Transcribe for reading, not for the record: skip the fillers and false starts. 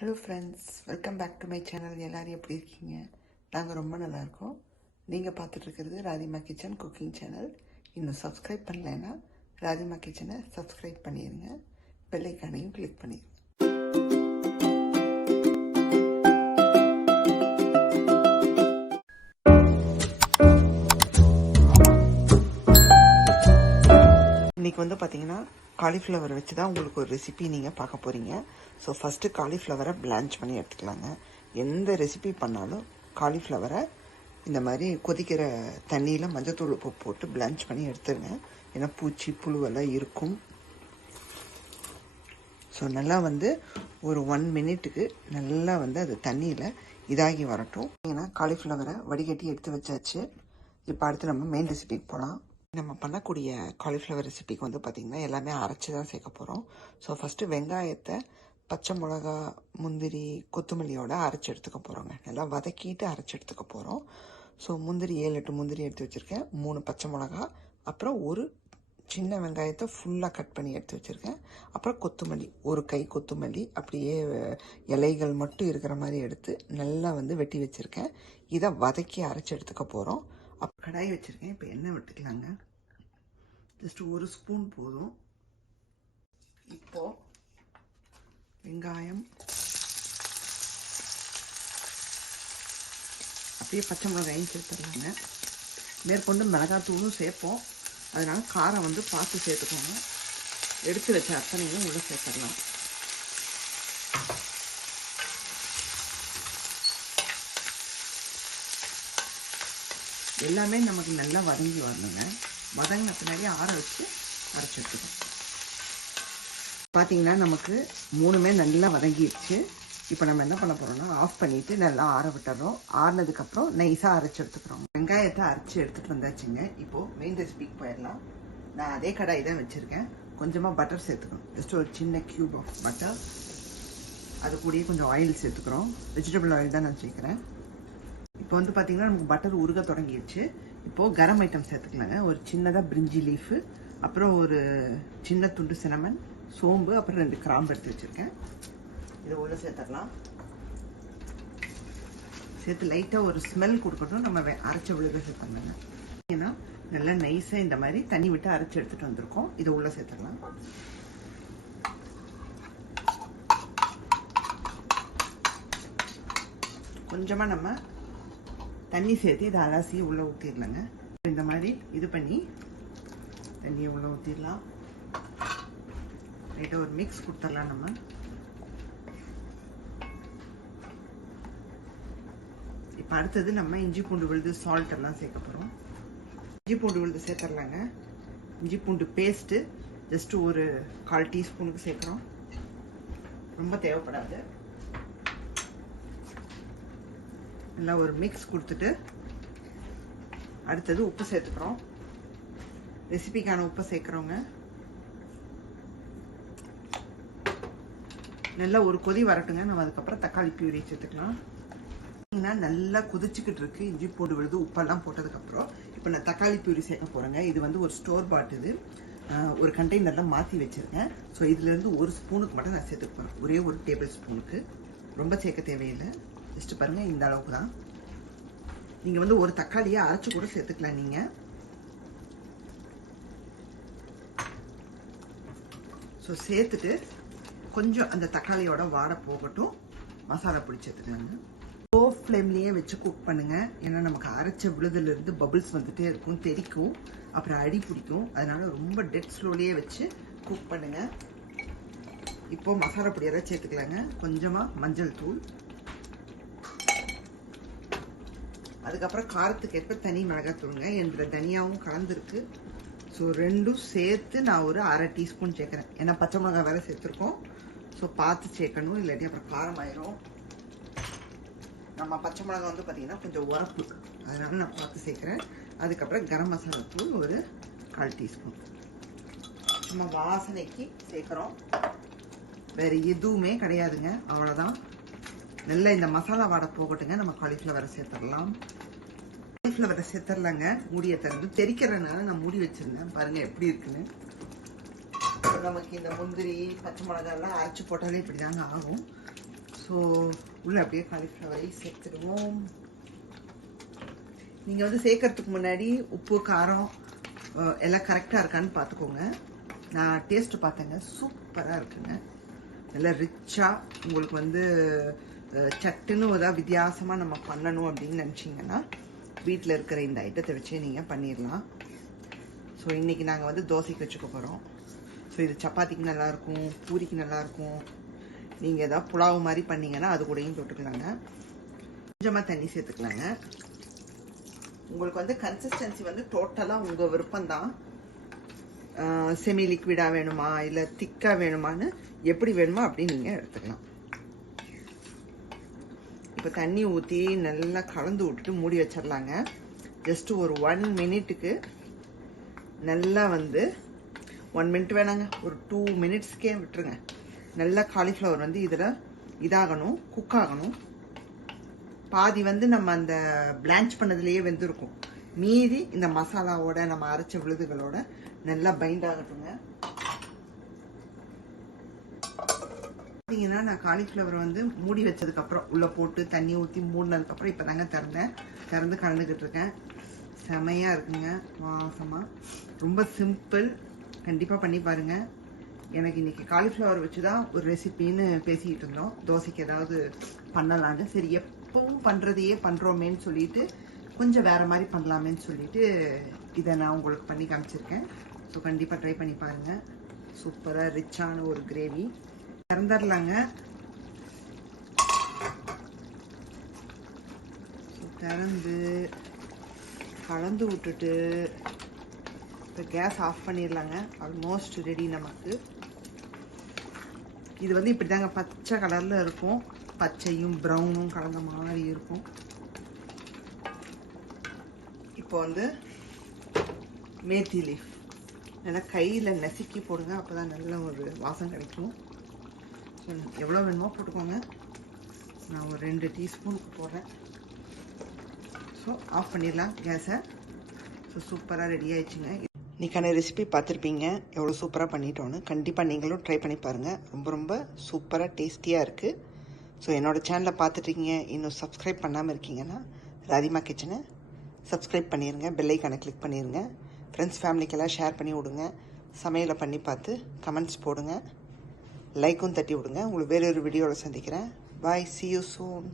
Hello friends, welcome back to my channel. எல்லோரும் எப்படி இருக்கீங்க? நாங்கள் ரொம்ப நல்லாயிருக்கோம். நீங்கள் பார்த்துட்ருக்கிறது ராதிமா கிச்சன் குக்கிங் சேனல். இன்னும் சப்ஸ்கிரைப் பண்ணலைன்னா ராதிமா கிச்சனை சப்ஸ்கிரைப் பண்ணிடுங்க, பெல் ஐக்கானையும் கிளிக் பண்ணிடுங்க. இன்றைக்கி வந்து பார்த்திங்கன்னா காலிஃப்ளவர் வச்சு தான் உங்களுக்கு ஒரு ரெசிபி நீங்கள் பார்க்க போகிறீங்க. ஸோ ஃபஸ்ட்டு காலிஃப்ளவரை பிளான்ச் பண்ணி எடுத்துக்கலாங்க. எந்த ரெசிபி பண்ணாலும் காலிஃப்ளவரை இந்த மாதிரி கொதிக்கிற தண்ணியில் மஞ்சத்தூள் உப்பு போட்டு பிளான்ச் பண்ணி எடுத்துருங்க. ஏன்னா பூச்சி புழுவெல்லாம் இருக்கும். ஸோ நல்லா வந்து ஒரு 1 மினிட்டுக்கு நல்லா வந்து அது தண்ணியில் இதாகி வரட்டும். ஏன்னா காலிஃப்ளவரை வடிகட்டி எடுத்து வச்சாச்சு. இப்போ அடுத்து நம்ம மெயின் ரெசிபிக்கு போகலாம். நம்ம பண்ணக்கூடிய காலிஃப்ளவர் ரெசிபிக்கு வந்து பார்த்திங்கன்னா எல்லாமே அரைச்சி தான் சேர்க்க போகிறோம். ஸோ ஃபஸ்ட்டு வெங்காயத்தை பச்சை மிளகா முந்திரி கொத்தமல்லியோடு அரைச்சி எடுத்துக்க போகிறோங்க. நல்லா வதக்கிட்டு அரைச்சி எடுத்துக்க போகிறோம். ஸோ முந்திரி 7-8 முந்திரி எடுத்து வச்சுருக்கேன், 3 பச்சை மிளகா, அப்புறம் ஒரு சின்ன வெங்காயத்தை ஃபுல்லாக கட் பண்ணி எடுத்து வச்சுருக்கேன். அப்புறம் கொத்தமல்லி, ஒரு கை கொத்தமல்லி அப்படியே இலைகள் மட்டும் இருக்கிற மாதிரி எடுத்து நல்லா வந்து வெட்டி வச்சுருக்கேன். இதை வதக்கி அரைச்சி எடுத்துக்க போகிறோம். கடாய் வச்சுருக்கேன். இப்போ எண்ணெய் விட்டுக்கலாங்க. ஜஸ்ட் 1 ஸ்பூன் போதும். இப்போது வெங்காயம் அப்படியே பச்சை மிளகாயும் சேர்த்துடலாங்க. மேற்கொண்டு மிளகாத்தூளும் சேர்ப்போம், அதனால காரம் வந்து பார்த்து சேர்த்துக்கோங்க. எடுத்து வச்ச அத்தனையும் உள்ள சேர்த்துடலாம். எல்லாமே நமக்கு நல்லா வதங்கி வரணுங்க. வதங்கின பின்னாடி ஆற வச்சு அரைச்சி எடுத்துக்கோம். பார்த்தீங்கன்னா நமக்கு 3மே நல்லா வதங்கிடுச்சு. இப்போ நம்ம என்ன பண்ண போகிறோம்னா ஆஃப் பண்ணிவிட்டு நல்லா ஆற விட்டுறோம். ஆறினதுக்கப்புறம் நைஸாக அரைச்சி எடுத்துக்கிறோம். வெங்காயத்தை அரைச்சி எடுத்துகிட்டு வந்தாச்சுங்க. இப்போது மெயின் ரெசிபிக்கு போயிடலாம். நான் அதே கடாய் தான் வச்சுருக்கேன். கொஞ்சமாக பட்டர் சேர்த்துக்கணும். ஜஸ்ட் ஒரு சின்ன க்யூப் ஆஃப் பட்டர். அது கூடயே கொஞ்சம் ஆயில் சேர்த்துக்கிறோம். வெஜிடபிள் ஆயில் தான் நான் சேர்க்குறேன். இப்போ வந்து பார்த்திங்கன்னா நமக்கு பட்டர் உருக தொடங்கிடுச்சு. இப்போது கரம் ஐட்டம் சேர்த்துக்கலாங்க. ஒரு சின்னதாக பிரிஞ்சி லீஃபு, அப்புறம் ஒரு சின்ன துண்டு சினமன், சோம்பு, அப்புறம் 2 கிராம்பு எடுத்து வச்சுருக்கேன். இதை உள்ளே சேர்த்துடலாம். சேர்த்து லைட்டாக ஒரு ஸ்மெல் கொடுக்கட்டும். நம்ம அரைச்ச விழுத சேர்த்துக்கலாங்க. ஏன்னா நல்லா நைஸாக இந்த மாதிரி தண்ணி விட்டு அரைச்சி எடுத்துகிட்டு வந்திருக்கோம். இதை உள்ளே சேர்த்துடலாம். கொஞ்சமாக நம்ம தண்ணி சேர்த்து இதை அலசி உள்ளே ஊற்றிடலாங்க. இந்த மாதிரி இது பண்ணி தண்ணியை உள்ளே ஊற்றிடலாம். லைட்டாக ஒரு மிக்ஸ் கொடுத்துடலாம். நம்ம இப்போ அடுத்தது நம்ம இஞ்சி பூண்டு விழுது சால்ட் எல்லாம் சேர்க்க போகிறோம். இஞ்சி பூண்டு விழுது சேர்த்துடலாங்க. இஞ்சி பூண்டு பேஸ்ட்டு ஜஸ்ட்டு ஒரு 1/4 டீஸ்பூனுக்கு சேர்க்குறோம். ரொம்ப தேவைப்படாது. நல்லா ஒரு மிக்ஸ் கொடுத்துட்டு அடுத்தது உப்பு சேர்த்துக்கிறோம். ரெசிபிக்கான உப்பு சேர்க்குறோங்க. நல்லா ஒரு கொதி வரட்டுங்க. நம்ம அதுக்கப்புறம் தக்காளி பியூரி சேர்த்துக்கலாம். நல்லா கொதிச்சுக்கிட்டு இருக்கு. இஞ்சி பூண்டு விழுது உப்பெல்லாம் போட்டதுக்கப்புறம் இப்போ நான் தக்காளி பியூரி சேர்க்க போகிறேங்க. இது வந்து ஒரு ஸ்டோர் பாட். இது ஒரு கண்டெய்னரில் மாற்றி வச்சுருக்கேன். ஸோ இதுலேருந்து 1 ஸ்பூனுக்கு மட்டும் நான் சேர்த்துக்க போகிறேன். ஒரே 1 டேபிள் ஸ்பூனுக்கு. ரொம்ப சேர்க்க தேவையில்லை. ஜஸ்ட் பாருங்கள், இந்த அளவுக்கு தான். நீங்கள் வந்து ஒரு தக்காளியை அரைச்சி கூட சேர்த்துக்கலாம். நீங்கள் ஸோ சேர்த்துட்டு கொஞ்சம் அந்த தக்காளியோட வாடை போகட்டும். மசாலா பொடி சேர்த்துக்கலாங்க. லோ ஃப்ளேம்லேயே வச்சு குக் பண்ணுங்கள். ஏன்னா நமக்கு அரைச்ச விழுதுலேருந்து பபிள்ஸ் வந்துட்டே இருக்கும், தெரிக்கும், அப்புறம் அடி பிடிக்கும். அதனால ரொம்ப டெட் ஸ்லோலியே வச்சு குக் பண்ணுங்கள். இப்போது மசாலா பொடியெல்லாம் சேர்த்துக்கலாங்க. கொஞ்சமாக மஞ்சள் தூள், அதுக்கப்புறம் காரத்துக்கு ஏற்ப தனி மிளகாத்தூளுங்க. என்ற தனியாகவும் கலந்துருக்கு. ஸோ 2ம் சேர்த்து நான் ஒரு 1/2 டீஸ்பூன் சேர்க்குறேன். ஏன்னா பச்சை மிளகா வேறு சேர்த்துருக்கோம். ஸோ பார்த்து சேர்க்கணும், இல்லாட்டி அப்புறம் காரம் ஆயிரும். நம்ம பச்சை மிளகா வந்து பார்த்திங்கன்னா கொஞ்சம் உரப்பு, அதனால நான் பார்த்து சேர்க்குறேன். அதுக்கப்புறம் கரம் மசாலா தூள் ஒரு 1/4 டீஸ்பூன் நம்ம வாசனைக்கு சேர்க்குறோம். வேறு எதுவுமே கிடையாதுங்க, அவ்வளோதான். நல்லா இந்த மசாலா வாடை போகட்டுங்க. நம்ம காலிஃப்ளவரை சேர்த்துடலாம். காலிஃப்ளவரை சேர்த்துடலாங்க. மூடியை திறந்து தெரிக்கிறதுனால நான் மூடி வச்சுருந்தேன். பாருங்கள் எப்படி இருக்குன்னு. நமக்கு இந்த முந்திரி பச்சை மிளகாலாம் அரைச்சி போட்டாலே இப்படி தாங்க ஆகும். ஸோ உள்ளே அப்படியே காலிஃப்ளவரை சேர்த்துடுவோம். நீங்கள் வந்து சேர்க்கறதுக்கு முன்னாடி உப்பு காரம் எல்லாம் கரெக்டாக இருக்கான்னு பார்த்துக்கோங்க. நான் டேஸ்ட்டு பார்த்தேங்க, சூப்பராக இருக்குங்க. நல்லா ரிச்சாக உங்களுக்கு வந்து சட்டுன்னு ஏதாவது வித்தியாசமாக நம்ம பண்ணணும் அப்படின்னு நினச்சிங்கன்னா வீட்டில் இருக்கிற இந்த ஐட்டத்தை வச்சே நீங்கள் பண்ணிடலாம். ஸோ இன்றைக்கி நாங்கள் வந்து தோசைக்கு வச்சுக்க போகிறோம். ஸோ இது சப்பாத்திக்கு நல்லாயிருக்கும், பூரிக்கு நல்லாயிருக்கும். நீங்கள் எதாவது புலாவு மாதிரி பண்ணிங்கன்னா அது கூடயும் தொட்டுக்கலாங்க. கொஞ்சமாக தண்ணி சேர்த்துக்கலாங்க. உங்களுக்கு வந்து கன்சிஸ்டன்சி வந்து டோட்டலாக உங்கள் விருப்பம்தான். செமி லிக்விடாக வேணுமா இல்லை திக்காக வேணுமான்னு எப்படி வேணுமோ அப்படின்னு நீங்கள் எடுத்துக்கலாம். இப்போ தண்ணி ஊற்றி நல்லா கலந்து விட்டுட்டு மூடி வச்சிடலாங்க. ஜஸ்ட் ஒரு 1 மினிட்டுக்கு நல்லா வந்து 1 மினிட் வேணாங்க, ஒரு 2 மினிட்ஸ்க்கே விட்டுருங்க. நல்லா காலிஃப்ளவர் வந்து இதில் இதாகணும், குக் ஆகணும். பாதி வந்து நம்ம அந்த பிளான்ச் பண்ணதுலேயே வெந்திருக்கும், மீதி இந்த மசாலாவோட நம்ம அரைச்ச விழுதுகளோட நல்லா பைண்ட் ஆகட்டுங்க. பார்த்தீங்கன்னா நான் காலிஃப்ளவர் வந்து மூடி வச்சதுக்கப்புறம் உள்ளே போட்டு தண்ணி ஊற்றி மூடினதுக்கப்புறம் இப்போ தாங்க திறந்து கலந்துக்கிட்டு இருக்கேன். செமையாக இருக்குங்க, வாசமாக. ரொம்ப சிம்பிள், கண்டிப்பாக பண்ணி பாருங்கள். எனக்கு இன்றைக்கி காலிஃப்ளவர் வச்சு தான் ஒரு ரெசிபின்னு பேசிக்கிட்டு இருந்தோம். தோசைக்கு ஏதாவது பண்ணலான்னு. சரி, எப்பவும் பண்ணுறதையே பண்ணுறோமேன்னு சொல்லிட்டு கொஞ்சம் வேறு மாதிரி பண்ணலாமேன்னு சொல்லிட்டு இதை நான் உங்களுக்கு பண்ணி காமிச்சிருக்கேன். ஸோ கண்டிப்பாக ட்ரை பண்ணி பாருங்கள். சூப்பராக ரிச்சான ஒரு கிரேவி. திறந்துடலாங்க. திறந்து கலந்து விட்டுட்டு இப்போ கேஸ் ஆஃப் பண்ணிடலாங்க. ஆல்மோஸ்ட் ரெடி நமக்கு. இது வந்து இப்படி தாங்க பச்சை கலரில் இருக்கும், பச்சையும் ப்ரௌனும் கலந்த மாதிரி இருக்கும். இப்போ வந்து மேத்தி லீஃப் நல்லா கையில் நசுக்கி போடுங்க, அப்போ தான் நல்ல ஒரு வாசம் கிடைக்கும். எவ்வளோ வேணுமோ போட்டுக்கோங்க. நான் ஒரு 2 டீஸ்பூனுக்கு போடுறேன். ஸோ ஆஃப் பண்ணிடலாம் கேஸை. ஸோ சூப்பராக ரெடி ஆயிடுச்சுங்க. இன்றைக்கான ரெசிபி பார்த்துருப்பீங்க, எவ்வளோ சூப்பராக பண்ணிட்டோன்னு. கண்டிப்பாக நீங்களும் ட்ரை பண்ணி பாருங்கள். ரொம்ப ரொம்ப சூப்பராக டேஸ்டியாக இருக்குது. ஸோ என்னோடய சேனலை பார்த்துட்ருக்கீங்க, இன்னும் சப்ஸ்கிரைப் பண்ணாமல் இருக்கீங்கன்னா ராதிமா கிச்சனை சப்ஸ்கிரைப் பண்ணிடுங்க, பெல் ஐக்கானை கிளிக் பண்ணிடுங்க. ஃப்ரெண்ட்ஸ் ஃபேமிலிக்கெல்லாம் ஷேர் பண்ணி விடுங்க. சமையலை பண்ணி பார்த்து கமெண்ட்ஸ் போடுங்க, லைக்கும் தட்டி விடுங்க. உங்களுக்கு வேறு ஒரு வீடியோவில் சந்திக்கிறேன். பாய், see you soon.